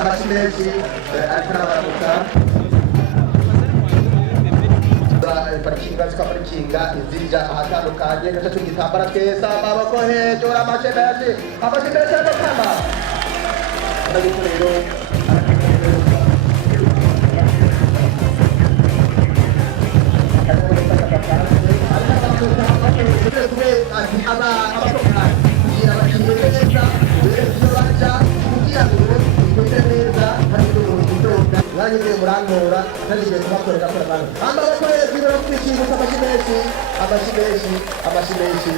amashyi menshi ariko n'abaramuka parikinga zikaparikinga izija ahatandukanye gace tugitambara twese amaboko hejuru amashyi menshi y'agakama ariko rero Ngiye murangora ngiye kubakorera ko abantu amaboko hejuru yo kwishimisha amashyi menshi